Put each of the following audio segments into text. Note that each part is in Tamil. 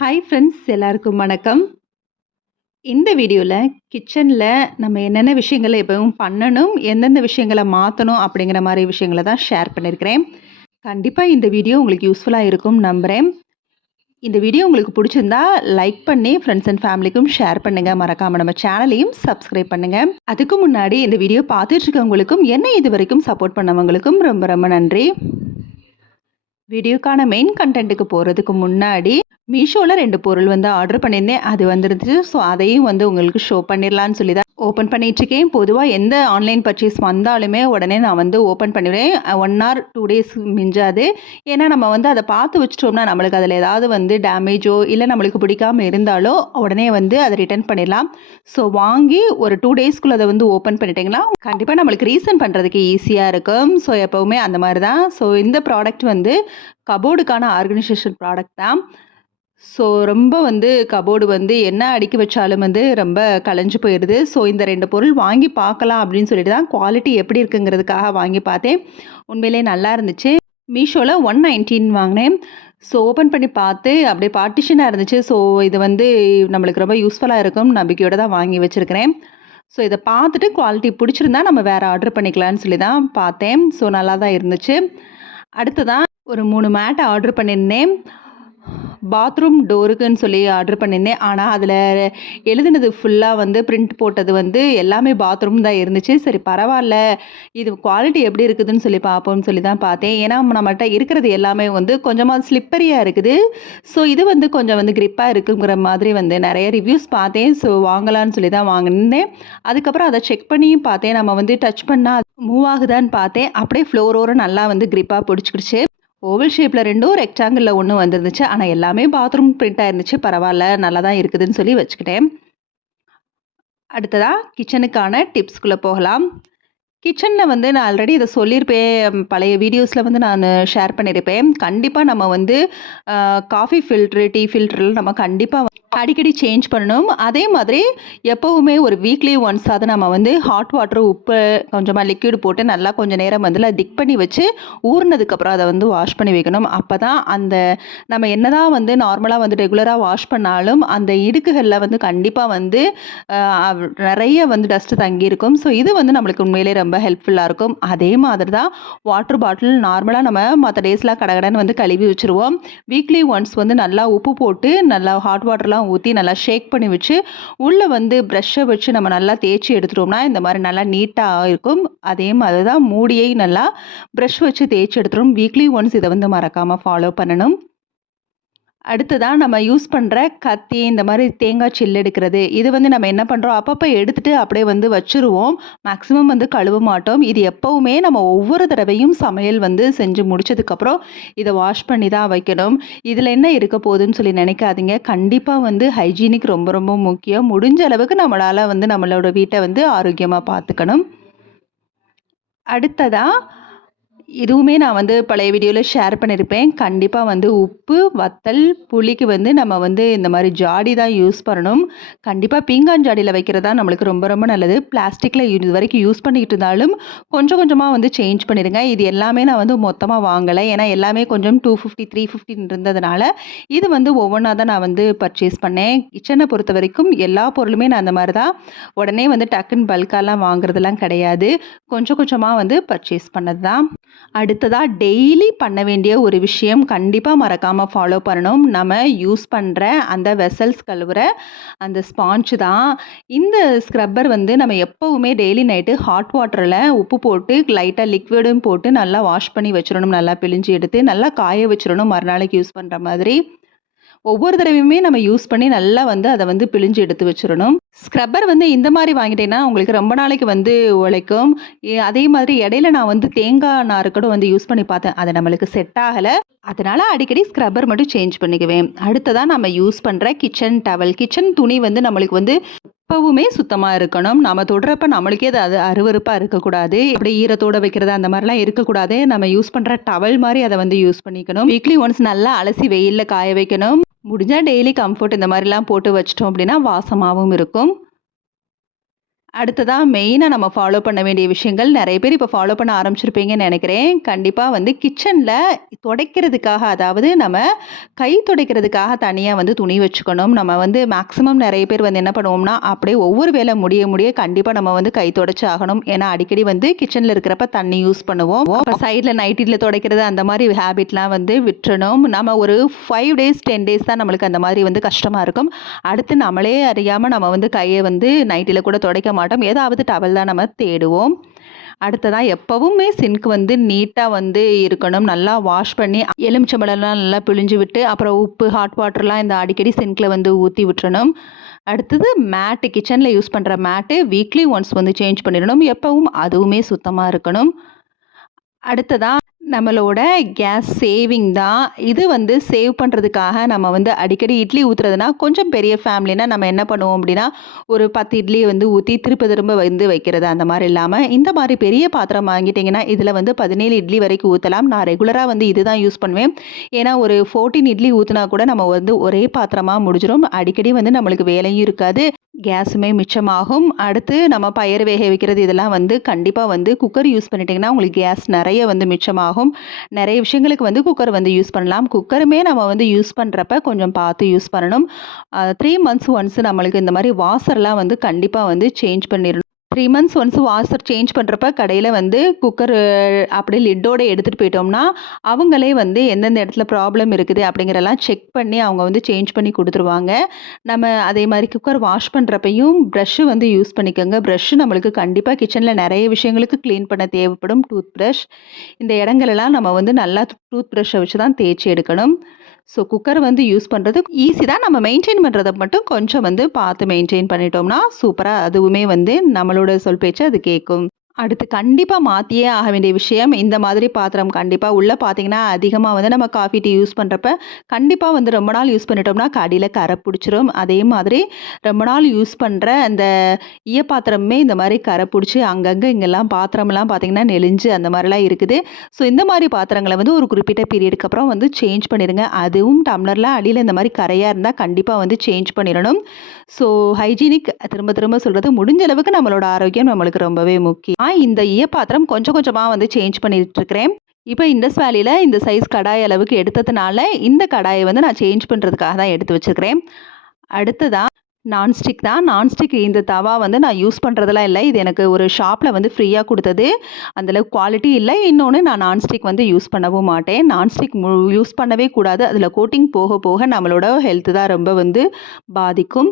ஹாய் ஃப்ரெண்ட்ஸ், எல்லாருக்கும் வணக்கம். இந்த வீடியோவில் கிச்சனில் நம்ம என்னென்ன விஷயங்களை எப்பவும் பண்ணணும், எந்தெந்த விஷயங்களை மாற்றணும் அப்படிங்கிற மாதிரி விஷயங்களை தான் ஷேர் பண்ணியிருக்கிறேன். கண்டிப்பாக இந்த வீடியோ உங்களுக்கு யூஸ்ஃபுல்லாக இருக்கும் நம்புகிறேன். இந்த வீடியோ உங்களுக்கு பிடிச்சிருந்தா லைக் பண்ணி ஃப்ரெண்ட்ஸ் அண்ட் ஃபேமிலிக்கும் ஷேர் பண்ணுங்கள். மறக்காமல் நம்ம சேனலையும் சப்ஸ்கிரைப் பண்ணுங்கள். அதுக்கு முன்னாடி இந்த வீடியோ பார்த்துட்டு இருக்கவங்களுக்கும் என்ன இது வரைக்கும் சப்போர்ட் பண்ணவங்களுக்கும் ரொம்ப ரொம்ப நன்றி. வீடியோக்கான மெயின் கண்டென்ட்டுக்கு போகிறதுக்கு முன்னாடி மீஷோவில் 2 பொருள் ஆர்டர் பண்ணியிருந்தேன். அது வந்துருந்துச்சு. ஸோ அதையும் உங்களுக்கு ஷோ பண்ணிடலான்னு சொல்லி தான் ஓப்பன் பண்ணிகிட்ருக்கேன். பொதுவாக எந்த ஆன்லைன் பர்ச்சேஸ் வந்தாலுமே உடனே நான் ஓப்பன் பண்ணிவிடுவேன். 1 ஆர் 2 டேஸ் மிஞ்சாது. ஏன்னா நம்ம அதை பார்த்து வச்சிட்டோம்னா நம்மளுக்கு அதில் ஏதாவது டேமேஜோ இல்லை நம்மளுக்கு பிடிக்காமல் இருந்தாலோ உடனே அதை ரிட்டர்ன் பண்ணிடலாம். ஸோ வாங்கி ஒரு 2 டேஸ்க்குள்ளே அதை ஓப்பன் பண்ணிட்டீங்கன்னா கண்டிப்பாக நம்மளுக்கு ரீசன் பண்ணுறதுக்கு ஈஸியாக இருக்கும். ஸோ எப்போவுமே அந்த மாதிரி தான். ஸோ இந்த ப்ராடக்ட் கபோர்டுக்கான ஆர்கனைசேஷன் ப்ராடக்ட் தான். ஸோ ரொம்ப கபோர்டு என்ன அடுக்கி வச்சாலும் ரொம்ப கலைஞ்சு போயிடுது. ஸோ இந்த 2 பொருள் வாங்கி பார்க்கலாம் அப்படின்னு சொல்லிட்டு தான் குவாலிட்டி எப்படி இருக்குங்கிறதுக்காக வாங்கி பார்த்தேன். உண்மையிலே நல்லா இருந்துச்சு. மீஷோவில் 119 வாங்கினேன். ஸோ ஓப்பன் பண்ணி பார்த்து அப்படியே பார்ட்டிஷனாக இருந்துச்சு. ஸோ இது நம்மளுக்கு ரொம்ப யூஸ்ஃபுல்லாக இருக்கும் நம்பிக்கையோடு தான் வாங்கி வச்சுருக்கிறேன். ஸோ இதை பார்த்துட்டு குவாலிட்டி பிடிச்சிருந்தா நம்ம வேறு ஆர்டர் பண்ணிக்கலான்னு சொல்லி தான் பார்த்தேன். ஸோ நல்லா தான் இருந்துச்சு. அடுத்ததான் ஒரு 3 மேட் ஆர்டர் பண்ணியிருந்தேன். பாத்ரூம் டோருக்குன்னு சொல்லி ஆர்டர் பண்ணியிருந்தேன். ஆனால் அதில் எழுதுனது ஃபுல்லாக பிரிண்ட் போட்டது எல்லாமே பாத்ரூம் தான் இருந்துச்சு. சரி பரவாயில்ல, இது குவாலிட்டி எப்படி இருக்குதுன்னு சொல்லி பார்ப்போம்னு சொல்லி தான் பார்த்தேன். ஏன்னா நம்மகிட்ட இருக்கிறது எல்லாமே கொஞ்சமாக ஸ்லிப்பரியாக இருக்குது. ஸோ இது கொஞ்சம் கிரிப்பாக இருக்குங்கிற மாதிரி நிறைய ரிவ்யூஸ் பார்த்தேன். ஸோ வாங்கலான்னு சொல்லி தான் வாங்கினேன். அதுக்கப்புறம் அதை செக் பண்ணியும் பார்த்தேன். நம்ம டச் பண்ணால் மூவ் ஆகுதான்னு பார்த்தேன். அப்படியே ஃப்ளோரோரும் நல்லா கிரிப்பாக பிடிச்சிக்கிடுச்சு. ஓவல் ஷேப்பில் 2, ரெக்டாங்கிளில் 1 வந்துருந்துச்சு. ஆனால் எல்லாமே பாத்ரூம் பிரிண்ட்டாக இருந்துச்சு. பரவாயில்ல, நல்லா தான் இருக்குதுன்னு சொல்லி வச்சுக்கிட்டேன். அடுத்ததாக கிச்சனுக்கான டிப்ஸ்குள்ளே போகலாம். கிச்சனில் நான் ஆல்ரெடி இதை சொல்லியிருப்பேன். பழைய வீடியோஸில் நான் ஷேர் பண்ணியிருப்பேன். கண்டிப்பாக நம்ம காஃபி ஃபில்ட்ரு, டீ ஃபில்ட்ரில் நம்ம கண்டிப்பாக அடிக்கடி சேஞ்ச் பண்ணணும். அதே மாதிரி எப்போவுமே ஒரு வீக்லி ஒன்ஸ் அதை நம்ம ஹாட் வாட்டர், உப்பு, கொஞ்சமாக லிக்விட் போட்டு நல்லா கொஞ்சம் நேரம் டிக் பண்ணி வச்சு ஊறினதுக்கப்புறம் அதை வாஷ் பண்ணி வைக்கணும். அப்போ தான் அந்த நம்ம என்ன தான் நார்மலாக ரெகுலராக வாஷ் பண்ணாலும் அந்த இடுக்குகளில் கண்டிப்பாக நிறைய டஸ்ட்டு தங்கியிருக்கும். ஸோ இது நம்மளுக்கு உண்மையிலே ரொம்ப ஹெல்ப்ஃபுல்லாக இருக்கும். அதே மாதிரி தான் வாட்டர் பாட்டில் நார்மலாக நம்ம மற்ற டேஸ்லாம் கடகடன்னு கழுவி வச்சுருவோம். வீக்லி ஒன்ஸ் நல்லா உப்பு போட்டு நல்லா ஹாட் வாட்டர்லாம் ஊற்றி நல்லா ஷேக் பண்ணி வச்சு உள்ளே ப்ரஷ்ஷை வச்சு நம்ம நல்லா தேய்ச்சி எடுத்துட்டோம்னா இந்த மாதிரி நல்லா நீட்டாக இருக்கும். அதே மாதிரி தான் மூடியை நல்லா ப்ரஷ் வச்சு தேய்ச்சி எடுத்துடும். வீக்லி ஒன்ஸ் இதை மறக்காமல் ஃபாலோ பண்ணணும். அடுத்ததாக நம்ம யூஸ் பண்ணுற கத்தி, இந்த மாதிரி தேங்காய் சில்லு எடுக்கிறது, இது நம்ம என்ன பண்ணுறோம், அப்பப்போ எடுத்துகிட்டு அப்படியே வச்சுருவோம். மேக்ஸிமம் கழுவ மாட்டோம். இது எப்போவுமே நம்ம ஒவ்வொரு தடவையும் சமையல் செஞ்சு முடிச்சதுக்கப்புறம் இதை வாஷ் பண்ணி தான் வைக்கணும். இதில் என்ன இருக்க போகுதுன்னு சொல்லி நினைக்காதீங்க. கண்டிப்பாக ஹைஜீனிக் ரொம்ப ரொம்ப முக்கியம். முடிஞ்ச அளவுக்கு நம்மளால் நம்மளோட வீட்டை ஆரோக்கியமாக பார்த்துக்கணும். அடுத்ததாக இதுவுமே நான் பழைய வீடியோவில் ஷேர் பண்ணியிருப்பேன். கண்டிப்பாக உப்பு, வத்தல், புளிக்கு நம்ம இந்த மாதிரி ஜாடி தான் யூஸ் பண்ணணும். கண்டிப்பாக பீங்கான் ஜாடியில் வைக்கிறது தான் நம்மளுக்கு ரொம்ப ரொம்ப நல்லது. பிளாஸ்டிக்கில் இது வரைக்கும் யூஸ் பண்ணிக்கிட்டு இருந்தாலும் கொஞ்சம் கொஞ்சமாக சேஞ்ச் பண்ணிடுங்க. இது எல்லாமே நான் மொத்தமாக வாங்கலை. ஏன்னா எல்லாமே கொஞ்சம் 250, 350 இருந்ததுனால இது ஒவ்வொன்றா தான் நான் பர்ச்சேஸ் பண்ணேன். கிச்சனை பொறுத்த வரைக்கும் எல்லா பொருளுமே நான் அந்த மாதிரி தான் உடனே டக்குன்னு பல்காலாம் வாங்குறதெல்லாம் கிடையாது. கொஞ்சம் கொஞ்சமாக பர்ச்சேஸ் பண்ணது தான். அடுத்ததாக டெய்லி பண்ண வேண்டிய ஒரு விஷயம் கண்டிப்பாக மறக்காமல் ஃபாலோ பண்ணணும். நம்ம யூஸ் பண்ணுற அந்த வெசல்ஸ் கழுவுற அந்த ஸ்பாஞ்சு தான். இந்த ஸ்க்ரப்பர் நம்ம எப்போவுமே டெய்லி நைட்டு ஹாட் வாட்டரில் உப்பு போட்டு லைட்டாக லிக்விடும் போட்டு நல்லா வாஷ் பண்ணி வச்சிடணும். நல்லா பிழிஞ்சு எடுத்து நல்லா காய வச்சிடணும். மறுநாளைக்கு யூஸ் பண்ணுற மாதிரி ஒவ்வொரு தடவையுமே நம்ம யூஸ் பண்ணி நல்லா அதை பிழிஞ்சு எடுத்து வச்சிடணும். ஸ்க்ரப்பர் இந்த மாதிரி வாங்கிட்டேன்னா உங்களுக்கு ரொம்ப நாளைக்கு உழைக்கும். அதே மாதிரி இடையில நான் தேங்காய் நார் கூட யூஸ் பண்ணி பார்த்தேன். அது நம்மளுக்கு செட் ஆகலை. அதனால் அடிக்கடி ஸ்க்ரப்பர் மட்டும் சேஞ்ச் பண்ணிக்குவேன். அடுத்ததான் நம்ம யூஸ் பண்ணுற கிச்சன் டவல், கிச்சன் துணி நம்மளுக்கு எப்பவுமே சுத்தமாக இருக்கணும். நம்ம தொடுறப்ப நம்மளுக்கே அது அருவருப்பாக இருக்கக்கூடாது. அப்படி ஈரத்தோடு வைக்கிறது அந்த மாதிரிலாம் இருக்கக்கூடாது. நம்ம யூஸ் பண்ணுற டவல் மாதிரி அதை யூஸ் பண்ணிக்கணும். வீக்லி ஒன்ஸ் நல்லா அலசி வெயிலில் காய வைக்கணும். முடிஞ்சால் டெய்லி கம்ஃபர்ட் இந்த மாதிரிலாம் போட்டு வச்சிட்டோம் அப்படின்னா வாசமாகவும் இருக்கும். அடுத்ததா மெயினா நம்ம ஃபாலோ பண்ண வேண்டிய விஷயங்கள் நெறைய பேர் இப்ப ஃபாலோ பண்ண ஆரம்பிச்சிருப்பீங்கன்னு நெனைக்கிறேன். கண்டிப்பா வந்து கிச்சன்ல துடைக்கிறதுக்காக, அதாவது நம்ம கை துடைக்கிறதுக்காக தனியா வந்து துணி வச்சுக்கணும். நம்ம வந்து மேக்ஸிமம் நெறைய பேர் வந்து என்ன பண்ணுவோம்னா, அப்படியே ஒவ்வொரு வேலை முடிய முடிய கண்டிப்பா நம்ம வந்து கை துடைச்சு ஆகணும். ஏன்னா அடிக்கடி வந்து கிச்சன்ல இருக்கிறப்ப தண்ணி யூஸ் பண்ணுவோம். அப்ப சைட்ல நைட்டில துடைக்கிறது அந்த மாரி ஹேபிட்லாம் வந்து விட்டுறணும். நம்ம ஒரு 5 டேஸ் 10 டேஸ் தான் நம்மளுக்கு அந்த மாரி வந்து கஷ்டமா இருக்கும். அடுத்து நம்மளே அறியாம நம்ம வந்து கைய வந்து நைட்டில கூட துடைக்க மாட்டோம். ஏதாவது டவல் தான் நம்ம தேடுவோம். அடுத்ததா எப்பவுமே சிங்க் வந்து நீட்டா வந்து இருக்கணும். நல்லா வாஷ் பண்ணி எலுமிச்சம்பழம்லாம் நல்லா பிழிஞ்சு விட்டு, அப்புறம் உப்பு, ஹாட் வாட்டர்லாம் இந்த அடிக்கடி சிங்க்ல வந்து ஊத்தி விட்டுறணும். அடுத்தது மேட்டு, கிச்சன்ல யூஸ் பண்ற மேட்டு வீக்லி ஒன்ஸ் வந்து சேஞ்ச் பண்ணிடணும். எப்பவும் அதுவுமே சுத்தமா இருக்கணும். அடுத்ததா நம்மளோட கேஸ் சேவிங் தான். இது வந்து சேவ் பண்ணுறதுக்காக நம்ம வந்து அடிக்கடி இட்லி ஊத்துறதுனா, கொஞ்சம் பெரிய ஃபேமிலினா நம்ம என்ன பண்ணுவோம் அப்படின்னா, ஒரு 10 இட்லிய வந்து ஊத்தி திரும்ப திரும்ப வந்து வைக்கிறது அந்த மாரி இல்லாம, இந்த மாரி பெரிய பாத்திரம் வாங்கிட்டீங்கன்னா, இதில வந்து 17 இட்லி வரைக்கும் ஊத்தலாம். நான் ரெகுலரா வந்து இதுதான் யூஸ் பண்ணுவேன். ஏன்னா ஒரு 14 இட்லி ஊத்துனா கூட நம்ம வந்து ஒரே பாத்திரமா முடிஞ்சிரும். அடிக்கடி வந்து நம்மளுக்கு வேலையும் இருக்காது. கேஸுமே மிச்சமாகும். அடுத்து நம்ம பயறு வேக வைக்கிறது இதெல்லாம் வந்து கண்டிப்பா வந்து குக்கர் யூஸ் பண்ணிட்டீங்கன்னா, உங்களுக்கு கேஸ் நெறைய வந்து மிச்சமாகும். நெறைய விஷயங்களுக்கு வந்து குக்கர் வந்து யூஸ் பண்ணலாம். குக்கருமே நம்ம வந்து யூஸ் பண்றப்ப கொஞ்சம் பார்த்து யூஸ் பண்ணணும். 3 மந்த்ஸ் ஒன்ஸ் நம்மளுக்கு இந்த மாரி வாசர்லாம் வந்து கண்டிப்பா வந்து சேஞ்ச் பண்ணிரணும். 3 மந்த்ஸ் ஒன்ஸ் வாஷர் சேஞ்ச் பண்ணுறப்ப கடையில வந்து குக்கர் அப்படியே லிட்டோட எடுத்துகிட்டு போயிட்டோம்னா, அவங்களே வந்து எந்தெந்த இடத்துல ப்ராப்ளம் இருக்குது அப்படிங்கிறலாம் செக் பண்ணி அவங்க வந்து சேஞ்ச் பண்ணி குடுத்துருவாங்க. நம்ம அதே மாரி குக்கர் வாஷ் பண்ணுறப்பயும் ப்ரஷ் வந்து யூஸ் பண்ணிக்கோங்க. ப்ரஷ் நம்மளுக்கு கண்டிப்பா கிச்சன்ல நெறைய விஷயங்களுக்கு கிளீன் பண்ண தேவைப்படும் டூத் பிரஷ். இந்த இடங்களெல்லாம் நம்ம வந்து நல்லா டூத் பிரஷ்ஷ வச்சு தான் தேய்ச்சு எடுக்கணும். ஸோ குக்கர் வந்து யூஸ் பண்ணுறது ஈஸி தான். நம்ம மெயின்டெயின் பண்ணுறத மட்டும் கொஞ்சம் வந்து பார்த்து மெயின்டெயின் பண்ணிட்டோம்னா, சூப்பரா அதுவுமே வந்து நம்மளோட சொல் பேச்ச அது கேட்கும். அடுத்து கண்டிப்பா மாத்தியே ஆக வேண்டிய விஷயம், இந்த மாதிரி பாத்திரம் கண்டிப்பா உள்ள பார்த்தீங்கன்னா, அதிகமா வந்து நம்ம காஃபி, டீ யூஸ் பண்றப்ப, கண்டிப்பா வந்து ரொம்ப நாள் யூஸ் பண்ணிட்டோம்னா, அடியில கரை புடிச்சிரும். அதே மாதிரி ரொம்ப நாள் யூஸ் பண்ற அந்த ஈயப்பாத்திரமுமே இந்த மாரி கரை புடிச்சு, அங்கங்க இங்கெல்லாம் பாத்திரம்லாம் பார்த்தீங்கன்னா, நெளிஞ்சு அந்த மாரிலாம் இருக்குது. ஸோ இந்த மாரி பாத்திரங்கள வந்து ஒரு குறிப்பிட்ட பீரியடுக்கு அப்புறம் வந்து சேஞ்ச் பண்ணிருங்க. அதுவும் டம்ளர்ல அடியில இந்த மாரி கரையா இருந்தா, கண்டிப்பா வந்து சேஞ்ச் பண்ணிறணும். ஸோ ஹைஜீனிக் திரும்ப திரும்ப சொல்றது, முடிஞ்ச அளவுக்கு நம்மளோட ஆரோக்கியம் நம்மளுக்கு ரொம்பவே முக்கியம். இந்த ஈயப்பாத்திரம் கொஞ்சம் கொஞ்சமா வந்து சேஞ்ச் பண்ணிட்டு இருக்கிறேன். இப்ப இண்டஸ் வேலியில இந்த சைஸ் கடாய் அளவுக்கு எடுத்ததுனால, இந்த கடாய வந்து நான் சேஞ்ச் பண்றதுக்காக தான் எடுத்து வச்சிருக்கிறேன். அடுத்ததா நான்ஸ்டிக் தான். நான்ஸ்டிக் இந்த தவா வந்து நான் யூஸ் பண்ணுறதெல்லாம் இல்ல. இது எனக்கு ஒரு ஷாப்ல வந்து ஃப்ரீயா குடுத்தது. அந்த அளவுக்கு குவாலிட்டி இல்ல. இன்னொன்னு நான் நான்ஸ்டிக் வந்து யூஸ் பண்ணவும் மாட்டேன். நான்ஸ்டிக் யூஸ் பண்ணவே கூடாது. அதில கோட்டிங் போக போக நம்மளோட ஹெல்த் தான் ரொம்ப வந்து பாதிக்கும்.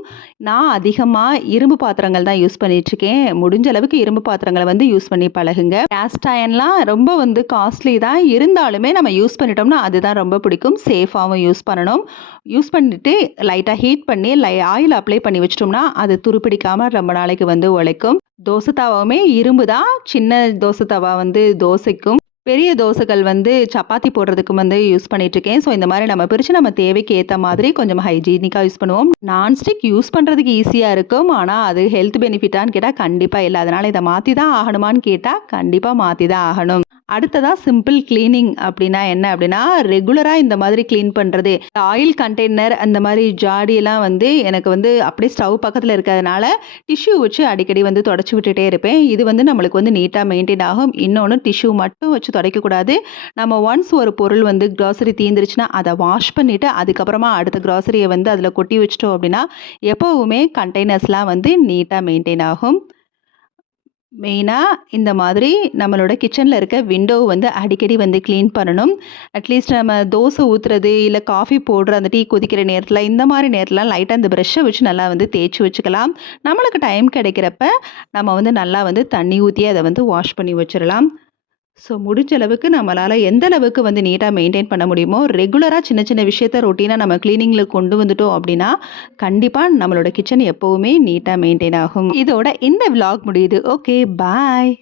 நான் அதிகமா இரும்பு பாத்திரங்கள் தான் யூஸ் பண்ணிட்டுருக்கேன். முடிஞ்ச அளவுக்கு இரும்பு பாத்திரங்கள வந்து யூஸ் பண்ணி பழகுங்க. கேஸ்ட் அயன்லாம் ரொம்ப வந்து காஸ்ட்லி தான். இருந்தாலுமே நம்ம யூஸ் பண்ணிட்டோம்னா, அதுதான் ரொம்ப பிடிக்கும். சேஃபாவும் யூஸ் பண்ணணும். யூஸ் பண்ணிட்டு லைட்டா ஹீட் பண்ணி ஆயில் அப்ளை பண்ணி வச்சுட்டோம்னா, அது துருப்பிடிக்காம ரொம்ப நாளைக்கு வந்து உழைக்கும். தோசை தவாவுமே இரும்பு தான். சின்ன தோசை தவா வந்து தோசைக்கும், பெரிய தோசைகள் வந்து சப்பாத்தி போடுறதுக்கும் வந்து யூஸ் பண்ணிட்டுருக்கேன். ஸோ இந்த மாரி நம்ம பிரிச்சு நம்ம தேவைக்கு ஏத்த மாதிரி கொஞ்சம் ஹைஜீனிக்கா யூஸ் பண்ணுவோம். நான்ஸ்டிக் யூஸ் பண்றதுக்கு ஈஸியா இருக்கும். ஆனா அது ஹெல்த் பெனிஃபிட்டான்னு கேட்டா கண்டிப்பா இல்ல. அதனால இத மாத்தி தான் ஆகணுமான்னு கேட்டா, கண்டிப்பா மாத்தி தான் ஆகணும். அடுத்ததா சிம்பிள் கிளீனிங் அப்படின்னா என்ன அப்படின்னா, ரெகுலரா இந்த மாதிரி கிளீன் பண்றது. ஆயில் கண்டெய்னர் அந்த மாரி ஜாடியெல்லாம் வந்து எனக்கு வந்து அப்படியே ஸ்டவ் பக்கத்துல இருக்கிறதுனால, டிஷ்யூ வச்சு அடிக்கடி வந்து தொடச்சு விட்டுட்டே இருப்பேன். இது வந்து நம்மளுக்கு வந்து நீட்டா மெயின்டெயின் ஆகும். இன்னொன்னு டிஷ்யூ மட்டும் வச்சு துடைக்கக்கூடாது. நம்ம ஒன்ஸ் ஒரு பொருள் வந்து கிராசரி தீந்துருச்சுன்னா, அத வாஷ் பண்ணிட்டு, அதுக்கப்புறமா அடுத்த கிராசரிய வந்து அதில கொட்டி வச்சுட்டோம் அப்படின்னா, எப்பவுமே கண்டெய்னர்ஸ்லாம் வந்து நீட்டா மெயின்டெயின் ஆகும். மெயினா இந்த மாதிரி நம்மளோட கிச்சன்ல இருக்க விண்டோவ வந்து அடிக்கடி வந்து கிளீன் பண்ணணும். அட்லீஸ்ட் நம்ம தோசை ஊத்துறது, இல்ல காஃபி போடுற அந்த டீ கொதிக்கிற நேரத்தில, இந்த மாரி நேரத்துலலாம் லைட்டா இந்த பிரஷ்ஷ வச்சு நல்லா வந்து தேய்ச்சு வச்சுக்கலாம். நம்மளுக்கு டைம் கிடைக்கிறப்ப, நம்ம வந்து நல்லா வந்து தண்ணி ஊத்தி அத வந்து வாஷ் பண்ணி வச்சிரலாம். ஸோ முடிஞ்ச அளவுக்கு நம்மளால எந்த அளவுக்கு வந்து நீட்டா மெயின்டெயின் பண்ண முடியுமோ, ரெகுலரா சின்ன சின்ன விஷயத்த ரொட்டீனா நம்ம கிளீனிங்ல கொண்டு வந்துட்டோம் அப்படின்னா, கண்டிப்பா நம்மளோட கிச்சன் எப்பவுமே நீட்டா மெயின்டெயின் ஆகும். இதோட இந்த விளாக் முடியுது. ஓகே, பாய்.